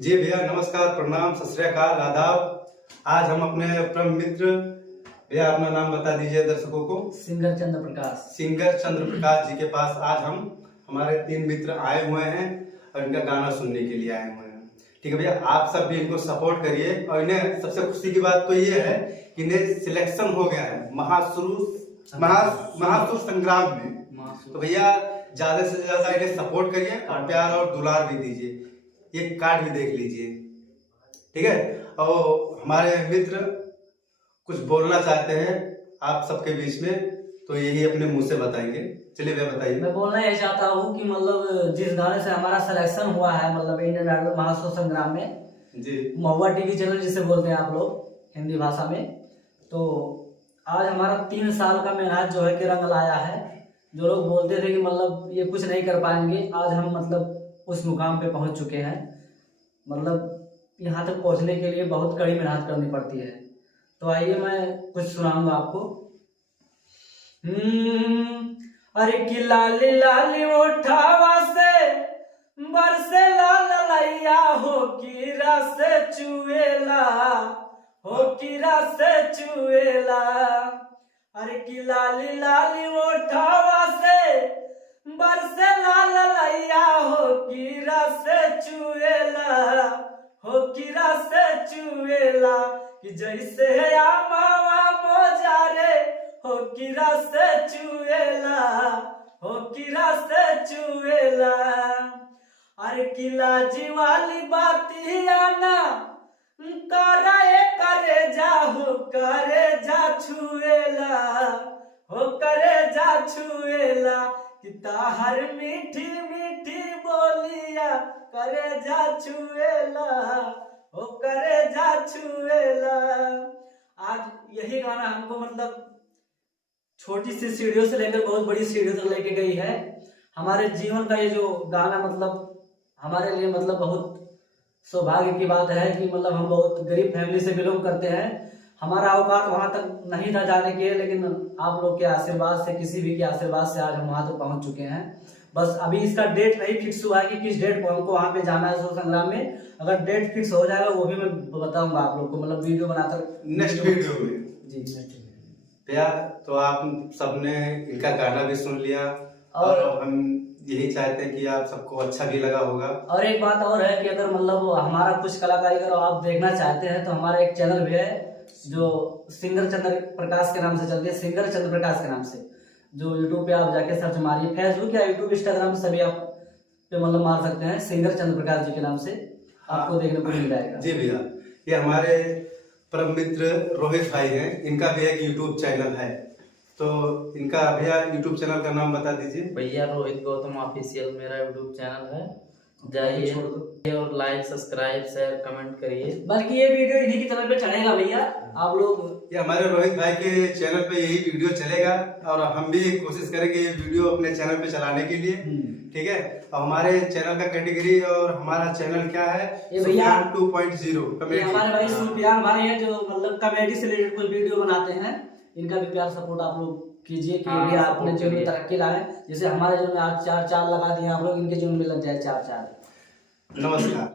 जी भैया नमस्कार, प्रणाम, सत श्री अकाल, आदाब। आज हम अपने परम मित्र, भैया अपना नाम बता दीजिए दर्शकों को। सिंगर चंद्र प्रकाश। सिंगर चंद्र प्रकाश जी के पास आज हम हमारे 3 मित्र आए हुए हैं और इनका गाना सुनने के लिए आए हुए हैं। ठीक है भैया, आप सब भी इनको सपोर्ट करिए। और इन्हें सबसे खुशी की बात तो ये है कि इन्हें सिलेक्शन हो गया है महासुर संग्राम में। तो भैया ज्यादा से ज्यादा इन्हें सपोर्ट करिए और प्यार और दुलार भी दीजिए। ये कार्ड भी देख लीजिए, ठीक है। और हमारे मित्र कुछ बोलना चाहते हैं आप सबके बीच में, तो यही अपने मुंह से बताएंगे। चलिए भैया बताइए। मैं बोलना ये चाहता हूँ कि मतलब जिस गाने से हमारा सिलेक्शन हुआ है, मतलब इंडियन आइडल महासुर संग्राम में जी, महुआ टीवी चैनल जिसे बोलते हैं आप लोग हिंदी भाषा में, तो आज हमारा 3 साल का मेहनत जो है कि रंग लाया है। जो लोग बोलते थे कि मतलब ये कुछ नहीं कर पाएंगे, आज हम मतलब उस मुकाम पे पहुंच चुके हैं। मतलब यहाँ तक पहुंचने के लिए बहुत कड़ी मेहनत करनी पड़ती है। तो आइए मैं कुछ सुनाऊंगा आपको। अरे कि लाली लाली उठावा से बरसे लाल लैया हो की रस चुएला, हो की रस चुएला। अरे कि लाली लाली उठावा से बरसे लाल लैया हो की रस चुएला, हो की रस चुएला। कि जैसे आमावा मोजारे हो की रस चुएला, हो की रस चुएला। अरे किला जीवाली बातिया ना करे जा हो करे जा छुएला, हो करे जा छुएला। कि ताहर मीठी मीठी बोलिया करे जा छुएला, हो करे जा छुएला। आज यही गाना हमको मतलब छोटी सी सीढ़ियों से लेकर बहुत बड़ी सीढ़ियों तक लेके गई है। हमारे जीवन का ये जो गाना मतलब हमारे लिए मतलब बहुत सौभाग्य की बात है कि मतलब हम बहुत गरीब फैमिली से बिलोंग करते हैं। हमारा औकात वहां तक नहीं था जाने के, लेकिन आप लोग के आशीर्वाद से, किसी भी के आशीर्वाद से आज हम वहां तक पहुंच चुके हैं। बस अभी इसका डेट नहीं फिक्स हुआ है कि किस डेट को हमको वहां पे जाना है सुर संग्राम में। अगर डेट फिक्स हो जाएगा वो भी मैं बताऊंगा आप लोग को, मतलब वीडियो बनाकर नेक्स्ट वीडियो में। जी भैया तो आप सबने इनका गाना भी सुन लिया और हम यही चाहते हैं कि आप सबको अच्छा भी लगा होगा। और एक बात और है कि अगर मतलब हमारा कुछ कलाकारी अगर आप देखना चाहते हैं तो हमारा एक चैनल भी है जो सिंगर चंद्र प्रकाश के नाम से चलती है, सिंगर चंद्र प्रकाश के नाम से, जो यूट्यूब पे आप जाके सर्च मारिए, फेसबुक या यूट्यूब इंस्टाग्राम सभी आप पे मतलब मार सकते हैं सिंगर चंद्र प्रकाश जी के नाम से, आपको देखने को मिल जाएगा। जी भैया, ये हमारे परम मित्र रोहित भाई हैं, इनका भी एक यूट्यूब चैनल है। तो इनका भैया यूट्यूब चैनल का नाम बता दीजिए। भैया रोहित गौतम ऑफिशियल मेरा यूट्यूब चैनल है, जाइए और लाइक सब्सक्राइब शेयर कमेंट करिए। बल्कि ये वीडियो इन्हीं की चैनल पे चढ़ेगा भैया, आप लोग ये हमारे रोहित भाई के चैनल पे यही वीडियो चलेगा और हम भी कोशिश करेंगे ये वीडियो अपने चैनल पे चलाने के लिए, ठीक है। और हमारे चैनल का कैटेगरी और हमारा चैनल क्या है, ये भैया 2.0 कॉमेडी। हमारे भाई सुफियान भाई है जो मतलब कॉमेडी से रिलेटेड कुछ वीडियो बनाते हैं। इनका भी प्यार सपोर्ट आप लोग कीजिए कि ये भी अपने जीवन में तरक्की लाए। जैसे हमारे जीवन में आज 4 लगा दिए आप लोग, इनके जीवन में लग जाए 4। नमस्कार।